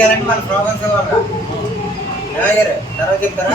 మనోడు మన ప్రోగ్రామ్స్ ఇవ్వాలి తర్వాత చెప్తారా?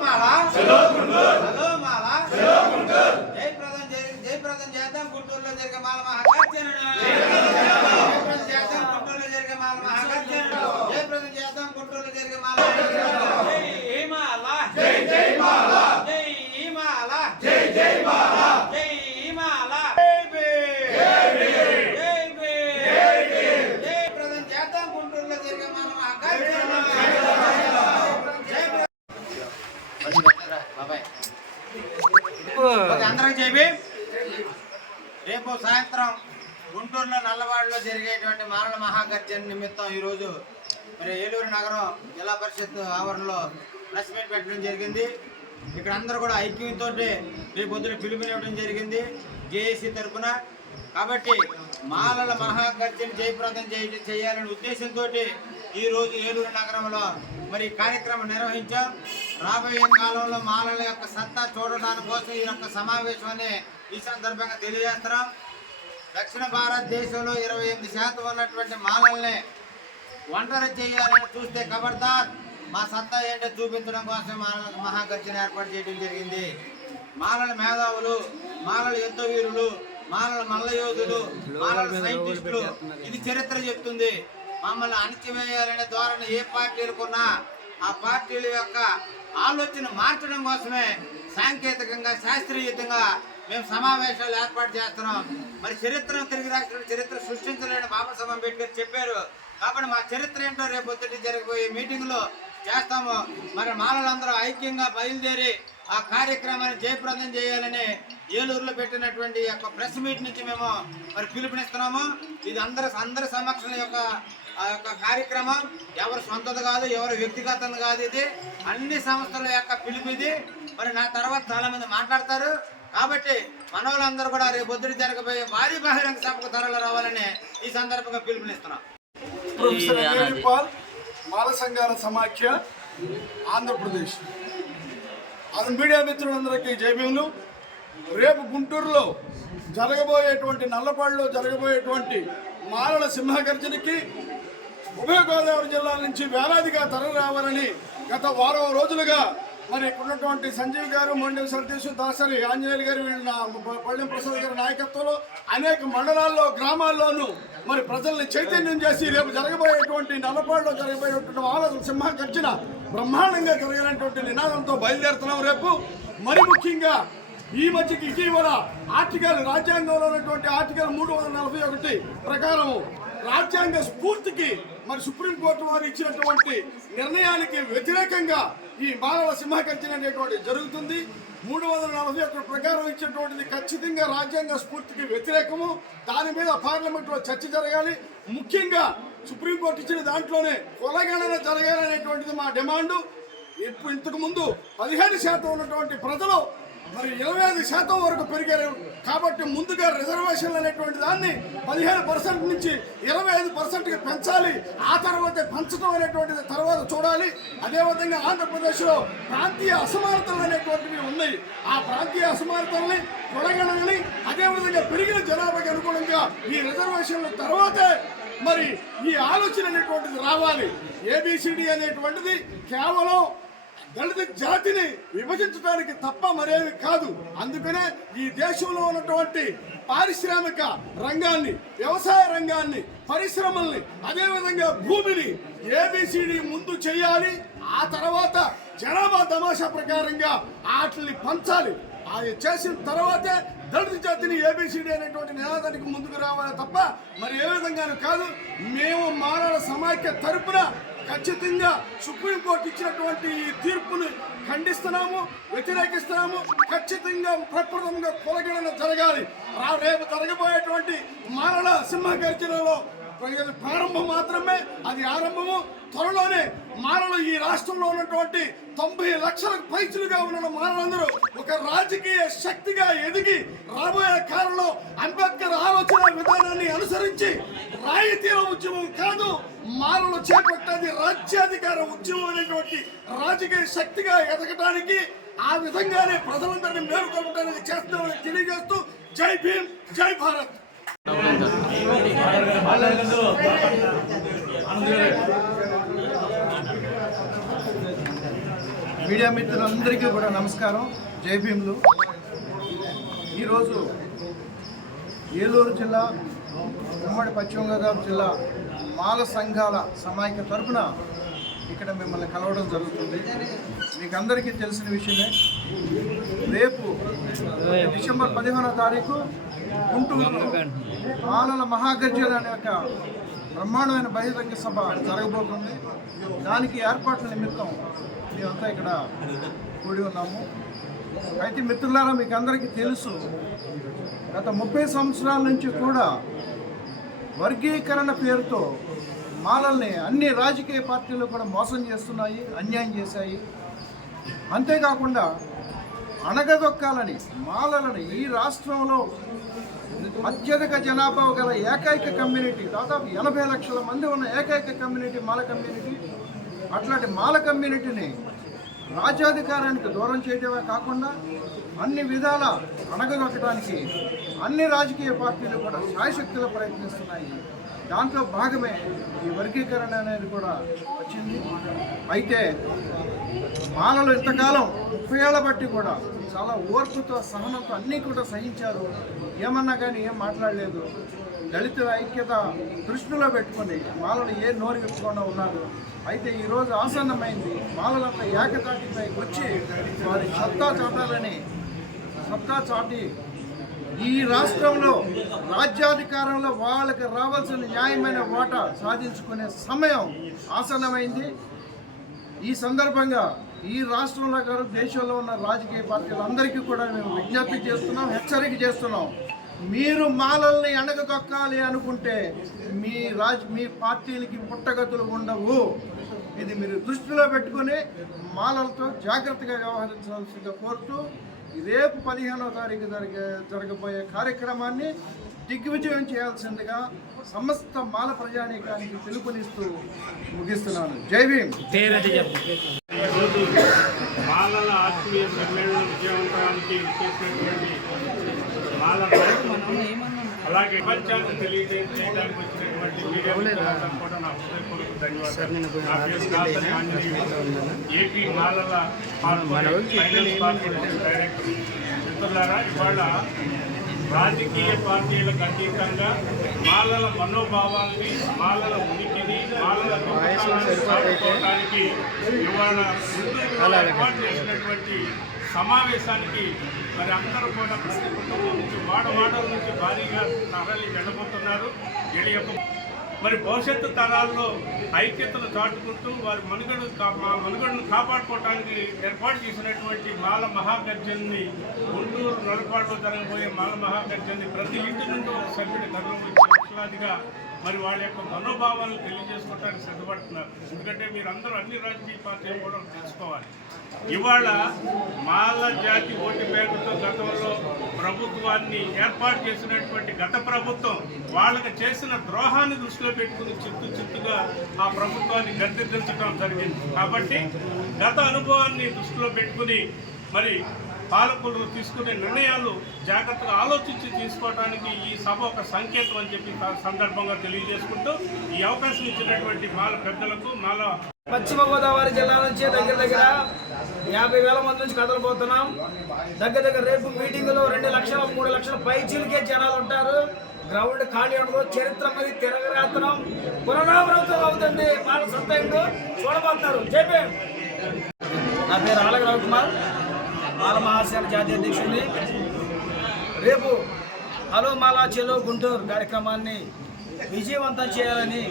మాలా హలో మాలా జయప్రదం జయ- జయప్రదం చేద్దాం గుంటూరులో జరిగే మాల మహాగర్జన జయప్రదం చేద్దాం గుంటూరులో జరిగే మాల మహాగర్జన జయప్రదం చేద్దాం గుంటూరులో జరిగే మాల జై మాల జై జై మాల జై మాల జై జై మాల జై మాల జై భీమ్! జై భీమ్! జయప్రదం చేద్దాం గుంటూరులో జరిగే మాల మహాగర్జన జయప్రదం బాబాయ్ ఓకే, అందరం చెప్పి సంవత్సరం గుంటూరులో నల్లవాడలో జరిగేటువంటి మానవ మహాగర్జన నిమిత్తం ఈరోజు మరి ఏలూరు నగరం జిల్లా పరిషత్ ఆవరణలో ప్రెస్ మీట్ పెట్టడం జరిగింది. ఇక్కడ అందరూ కూడా ఐక్యంతో రేపు పొద్దున పిలుపునివ్వడం జరిగింది. జేఏసీ తరఫున కాబట్టి మాలల మహాగర్జన జయప్రదం చేయ చేయాలనే ఉద్దేశంతో ఈరోజు ఏలూరు నగరంలో మరి ఈ కార్యక్రమం నిర్వహించాం రాబోయే కాలంలో మాలల యొక్క సత్తా చూడడానికి కోసం ఈ యొక్క సమావేశం అనే ఈ సందర్భంగా తెలియజేస్తున్నాం. దక్షిణ భారతదేశంలో ఇరవై ఎనిమిది శాతం ఉన్నటువంటి మాలల్ని ఒంటరి చేయాలని చూస్తే ఖబర్దార్ మా సత్తా ఏంటో చూపించడం కోసం మాలలకు మహాగర్జన ఏర్పాటు చేయడం జరిగింది. మాలల మేధావులు మాలల యుద్ధ వీరులు మాలల మల్లయోధులు మాలల సైంటిస్టులు ఇది చరిత్ర చెప్తుంది. మమ్మల్ని అణచివేయాలనే ధోరణి ఏ పార్టీలకున్నా ఆ పార్టీల యొక్క ఆలోచన మార్చడం కోసమే సాంకేతికంగా శాస్త్రీయతంగా మేము సమావేశాలు ఏర్పాటు చేస్తున్నాం. మరి చరిత్రను తిరిగి రాసిన చరిత్ర సృష్టించలేని బాబాసాహెబ్ అంబేద్కర్ చెప్పారు. కాబట్టి మా చరిత్ర ఏంటో రేపు ఒత్తిడి జరగబోయే మీటింగ్లో చేస్తాము. మరి మాలలందరూ ఐక్యంగా బయలుదేరి ఆ కార్యక్రమాన్ని జయప్రదం చేయాలని ఏలూరులో పెట్టినటువంటి యొక్క ప్రెస్ మీట్ నుంచి మేము మరి పిలుపునిస్తున్నాము. ఇది అందరి అందరి సమక్షం యొక్క ఆ యొక్క కార్యక్రమం. ఎవరు సొంతది కాదు ఎవరు వ్యక్తిగతం కాదు ఇది. అన్ని సంస్థల యొక్క పిలుపు ఇది. మరి నా తర్వాత చాలా మంది మాట్లాడతారు. కాబట్టి మనోళ్ళందరూ కూడా రేపు పొద్దున జరగబోయే భారీ బహిరంగ సభకు తరలి రావాలని ఈ సందర్భంగా పిలుపునిస్తున్నాం. మాల సంఘాల సమాఖ్య ఆంధ్రప్రదేశ్. అది మీడియా మిత్రులందరికీ జయభీములు రేపు గుంటూరులో జరగబోయేటువంటి నల్లపాడులో జరగబోయేటువంటి మాలల సింహగర్జనకి ఉభయ గోదావరి జిల్లాల నుంచి వేలాదిగా తరలి రావాలని గత వారం రోజులుగా మరి ఇక్కడ ఉన్నటువంటి సంజీవ్ గారు మొండెం సతీష్ దాసరి ఆంజనేయులు గారు పళ్ళెం ప్రసాద్ గారి నాయకత్వంలో అనేక మండలాల్లో గ్రామాల్లోనూ మరి ప్రజల్ని చైతన్యం చేసి రేపు జరగబోయేటువంటి నలపాడులో జరగబోయేటువంటి ఆలోచన సింహ బ్రహ్మాండంగా జరిగినటువంటి నినాదంతో బయలుదేరుతున్నాం రేపు. మరి ముఖ్యంగా ఈ మధ్యకి ఇటీవల ఆర్టికల్ రాజ్యాంగంలో ఉన్నటువంటి ఆర్టికల్ మూడు వందల నలభై ఒకటి ప్రకారము రాజ్యాంగ స్ఫూర్తికి మరి సుప్రీంకోర్టు వారు ఇచ్చినటువంటి నిర్ణయానికి వ్యతిరేకంగా ఈ మానవ సింహగర్జన అనేటువంటి జరుగుతుంది. మూడు వందల నలభై ఒకటి ప్రకారం ఇచ్చినటువంటిది ఖచ్చితంగా రాజ్యాంగ స్ఫూర్తికి వ్యతిరేకము. దాని మీద పార్లమెంట్లో చర్చ జరగాలి. ముఖ్యంగా సుప్రీంకోర్టు ఇచ్చిన దాంట్లోనే కొలగణన జరగాలనేటువంటిది మా డిమాండు. ఇప్పుడు ఇంతకుముందు పదిహేను శాతం ఉన్నటువంటి ప్రజలు మరి ఇరవై ఐదు శాతం వరకు పెరిగారు. కాబట్టి ముందుగా రిజర్వేషన్లు అనేటువంటి దాన్ని పదిహేను పర్సెంట్ నుంచి ఇరవై ఐదు పర్సెంట్కి పెంచాలి. ఆ తర్వాతే పెంచడం అనేటువంటిది తర్వాత చూడాలి. అదేవిధంగా ఆంధ్రప్రదేశ్లో ప్రాంతీయ అసమానతలు అనేటువంటివి ఉన్నాయి. ఆ ప్రాంతీయ అసమానతల్ని కొలగణని అదేవిధంగా పెరిగిన జనాభాకి అనుగుణంగా ఈ రిజర్వేషన్ల తర్వాతే మరి ఈ ఆలోచన అనేటువంటిది రావాలి. ఏబిసిడి అనేటువంటిది కేవలం దళిత జాతిని విభజించడానికి తప్ప మరేమి కాదు. అందుకనే ఈ దేశంలో ఉన్నటువంటి పారిశ్రామిక రంగాన్ని వ్యవసాయ రంగాన్ని పరిశ్రమల్ని అదేవిధంగా భూమిని ఏబిసిడి ముందు చేయాలి. ఆ తర్వాత జనాభా తమాషా ప్రకారంగా వాటిని పంచాలి. అది చేసిన తర్వాతే దళిత జాతిని ఏబిసిడి అనేటువంటి నినాదానికి ముందుకు రావాలి తప్ప మరి ఏ విధంగానూ కాదు. మేము మానవ సమాఖ్య తరపున ఖచ్చితంగా సుప్రీంకోర్టు ఇచ్చినటువంటి ఈ తీర్పుని ఖండిస్తున్నాము వ్యతిరేకిస్తున్నాము. ఖచ్చితంగా ప్రకృతంగా కొలగడన జరగాలి. రేపు జరగబోయేటువంటి మారణ సింహ గర్జనలో ప్రారంభం మాత్రమే అది ఆరంభము. త్వరలోనే మారలు ఈ రాష్ట్రంలో ఉన్నటువంటి తొంభై లక్షలకు పైచులుగా ఉన్న మారలందరూ ఒక రాజకీయ శక్తిగా ఎదిగి రాబోయే కాలంలో అంబేద్కర్ ఆలోచన విధానాన్ని అనుసరించి రాయితీల ఉద్యమం కాదు మారలు చేపట్టేది రాజ్యాధికార ఉద్యమం అనేటువంటి రాజకీయ శక్తిగా ఎదగటానికి ఆ విధంగానే ప్రజలందరినీ మేలుకొల్పడానికి చేస్తున్నామని తెలియజేస్తూ జై భీమ్ జై భారత్. మీడియా మిత్రులందరికీ కూడా నమస్కారం. జై భీములు. ఈరోజు ఏలూరు జిల్లా ఉమ్మడి పశ్చిమ గోదావరి జిల్లా మాల సంఘాల సమాఖ్య తరఫున ఇక్కడ మిమ్మల్ని కలవడం జరుగుతుంది. మీకు అందరికీ తెలిసిన విషయమే రేపు డిసెంబర్ పదిహేనో తారీఖు గుంటూరులో మాలల మహాగర్జన అనే ఒక బ్రహ్మాండమైన బహిరంగ సభ జరగబోతుంది. దానికి ఏర్పాట్ల నిమిత్తం మేమంతా ఇక్కడ కూడి ఉన్నాము. అయితే మిత్రులారా మీకు అందరికీ తెలుసు గత ముప్పై సంవత్సరాల నుంచి కూడా వర్గీకరణ పేరుతో మాలల్ని అన్ని రాజకీయ పార్టీలు కూడా మోసం చేస్తున్నాయి అన్యాయం చేశాయి. అంతేకాకుండా అణగదొక్కాలని మాలలని ఈ రాష్ట్రంలో అత్యధిక జనాభా గల ఏకైక కమ్యూనిటీ దాదాపు ఎనభై లక్షల మంది ఉన్న ఏకైక కమ్యూనిటీ మాల కమ్యూనిటీ. అట్లాంటి మాల కమ్యూనిటీని రాజ్యాధికారానికి దూరం చేయడమే కాకుండా అన్ని విధాల అణగదొక్కడానికి అన్ని రాజకీయ పార్టీలు కూడా శాయశక్తులు ప్రయత్నిస్తున్నాయి. దాంట్లో భాగమే ఈ వర్గీకరణ అనేది కూడా వచ్చింది. అయితే మాలలు ఇంతకాలం ముప్పై ఏళ్ళ బట్టి కూడా చాలా ఓర్పుతో సహనంతో అన్నీ కూడా సహించారు. ఏమన్నా కానీ ఏం మాట్లాడలేదు. దళిత ఐక్యత దృష్టిలో పెట్టుకుని మాలలు ఏ నోరు విప్పకుండా ఉన్నారు. అయితే ఈరోజు ఆసన్నమైంది. మాలలంతా ఏకతాటిపై వచ్చి వారి సత్తా చాటాలని సత్తా చాటి ఈ రాష్ట్రంలో రాజ్యాధికారంలో వాళ్ళకి రావాల్సిన న్యాయమైన వాటా సాధించుకునే సమయం ఆసన్నమైంది. ఈ సందర్భంగా ఈ రాష్ట్రంలో గారు దేశంలో ఉన్న రాజకీయ పార్టీలందరికీ కూడా మేము విజ్ఞప్తి చేస్తున్నాం హెచ్చరిక చేస్తున్నాం. మీరు మాలల్ని అణగదొక్కాలి అనుకుంటే మీ రాజ్ మీ పార్టీలకి పుట్టగతులు ఉండవు. ఇది మీరు దృష్టిలో పెట్టుకొని మాలలతో జాగ్రత్తగా వ్యవహరించాల్సిందిగా కోరుతూ రేపు పదిహేనో తారీఖు జరిగే జరగబోయే కార్యక్రమాన్ని దిగ్విజయం చేయాల్సిందిగా సమస్త మాల ప్రజానీకానికి పిలుపునిస్తూ ముగిస్తున్నాను. జై భీమ్. ఈరోజు మాలల ఆత్మీయ సమ్మేళనం విజయవంతానికి చేసినటువంటి మాల అలాగే ప్రపంచాన్ని తెలియజేయడానికి ఏపీ మాలల డైరెక్టర్ మిత్రులారా ఇవాళ రాజకీయ పార్టీలకు అతీతంగా మాలల మనోభావాల్ని మాలల ఉనికిని మాలల గొప్పతనాన్ని ఇవాళ ఏర్పాటు చేసినటువంటి సమావేశానికి మరి అందరూ కూడా ప్రతి కుటుంబం నుంచి వాడవాడల నుంచి భారీగా తరలి వెళ్ళబోతున్నారు వీళ్ళ మరి భవిష్యత్తు తరాల్లో ఐక్యతను చాటుకుంటూ వారి మనుగడ మా మనుగడను కాపాడుకోవడానికి ఏర్పాటు చేసినటువంటి మాల మహాగర్జన్ని గుంటూరు నలపాడులో జరగబోయే మాల మహాగర్జన్ని ప్రతి ఇంటి నుండి ఒక సభ్యుడి గర్వం లక్షలాదిగా మరి వాళ్ళ యొక్క మనోభావాలను తెలియజేసుకోవడానికి సిద్ధపడుతున్నారు. ఎందుకంటే మీరు అందరూ అన్ని రాజకీయ పార్టీలు కూడా తెలుసుకోవాలి. ఇవాళ మాల జాతి ఓటు బ్యాంకుతో గతంలో ప్రభుత్వాన్ని ఏర్పాటు చేసినటువంటి గత ప్రభుత్వం వాళ్ళకి చేసిన ద్రోహాన్ని దృష్టిలో పెట్టుకుని చిత్తు చిత్తుగా ఆ ప్రభుత్వాన్ని గద్దెదించడం జరిగింది. కాబట్టి గత అనుభవాన్ని దృష్టిలో పెట్టుకుని మరి పాలకులు తీసుకునే నిర్ణయాలు జాగ్రత్తగా ఆలోచించి తీసుకోవడానికి ఈ సభ ఒక సంకేతం అని చెప్పి సందర్భంగా తెలియజేసుకుంటూ ఈ అవకాశం ఇచ్చినటువంటి మాల పెద్దలకు మాల పశ్చిమ గోదావరి జిల్లా నుంచి దగ్గర దగ్గర యాభై వేల మంది నుంచి కదలబోతున్నాం. దగ్గర దగ్గర రేపు మీటింగ్లో రెండు లక్షల మూడు లక్షల పైచీలకే జనాలు ఉంటారు. గ్రౌండ్ ఖాళీ ఉండదు. చరిత్ర మరి తిరగరాత్రం. పునరావృతం అవుతుంది. వాళ్ళ సొంత చూడబోతున్నారు. చెప్పే నా పేరు ఆలగ కుమార్. మాల మహాసేన జాతీయ అధ్యక్షుడిని. రేపు హలో మాలా చెలో గుంటూరు కార్యక్రమాన్ని విజయవంతం చేయాలని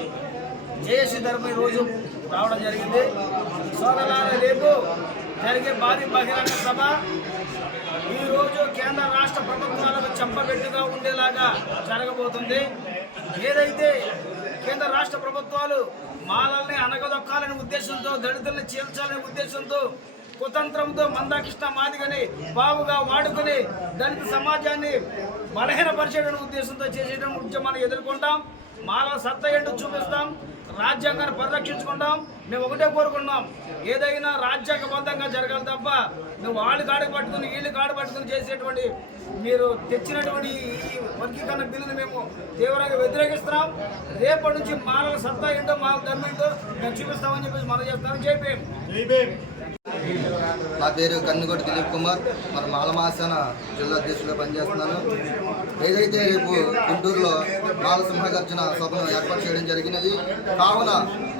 జేఏసీ తరపు రోజు రావడం జరిగింది. సోదరులారా రేపు జరిగే భారీ బహిరంగ సభ ఈరోజు కేంద్ర రాష్ట్ర ప్రభుత్వాలకు చెంపబెట్టుగా ఉండేలాగా జరగబోతుంది. ఏదైతే కేంద్ర రాష్ట్ర ప్రభుత్వాలు మాలల్ని అనగదొక్కాలనే ఉద్దేశంతో దళితుల్ని చీల్చాలనే ఉద్దేశంతో కుతంత్రంతో మందాకృష్ణ మాదిగని బావుగా వాడుకుని దళిత సమాజాన్ని బలహీనపరిచేటువంటి ఉద్దేశంతో చేసేటువంటి ఉద్యమాన్ని ఎదుర్కొంటాం. మాలో సత్తా ఏంటో చూపిస్తాం. రాజ్యాంగాన్ని పరిరక్షించుకుంటాం. మేము ఒకటే కోరుకున్నాం ఏదైనా రాజ్యాంగబద్ధంగా జరగాలి తప్ప నువ్వు వాళ్ళు కాడు పట్టుకుని వీళ్ళు కాడు పట్టుకుని చేసేటువంటి మీరు తెచ్చినటువంటి ఈ వర్గీకరణ బిల్లుని మేము తీవ్రంగా వ్యతిరేకిస్తున్నాం. రేపటి నుంచి మానవ సత్తా ఏంటో మా ధర్మం ఏంటో మేము చూపిస్తామని చెప్పేసి మనం చేస్తామని చెప్పేం నా పేరు కన్నుగొట్టు దిలీప్ కుమార్. మన మాలమాసన జిల్లా అధ్యక్షుడిగా పనిచేస్తున్నాను. ఏదైతే రేపు గుంటూరులో మాల సింహగర్జన సభను ఏర్పాటు చేయడం జరిగినది కావున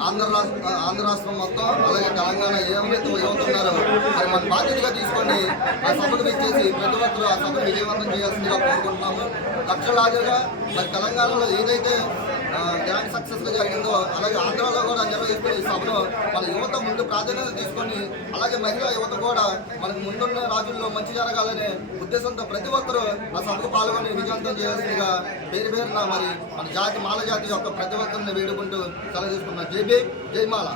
ఆంధ్ర రాష్ట్ర ఆంధ్ర రాష్ట్రం మొత్తం అలాగే తెలంగాణ ఏమైతే ఏమవుతున్నారో ఉన్నారో మరి మన బాధ్యతగా తీసుకొని ఆ సభకు విచ్చేసి ప్రతి ఒక్కరూ ఆ సభను విజయవంతం చేయాల్సిందిగా కోరుకుంటున్నాము. లక్షలాదిగా మరి తెలంగాణలో ఏదైతే గ్రాండ్ సక్సెస్గా జరిగిందో అలాగే ఆంధ్రాలో కూడా నిర్వహిస్తున్న ఈ సభను మన యువత ముందు ప్రాధాన్యత తీసుకొని అలాగే మహిళా యువత కూడా మనకు ముందున్న రాజుల్లో మంచి జరగాలనే ఉద్దేశంతో ప్రతి ఒక్కరూ ఆ సభకు పాల్గొని విజయవంతం చేయాల్సిందిగా పేరు పేరున మరి మన జాతి మాల జాతి యొక్క ప్రతి ఒక్కరిని వేడుకుంటూ సెలవు తీసుకున్నాం జై బీ జై మాల.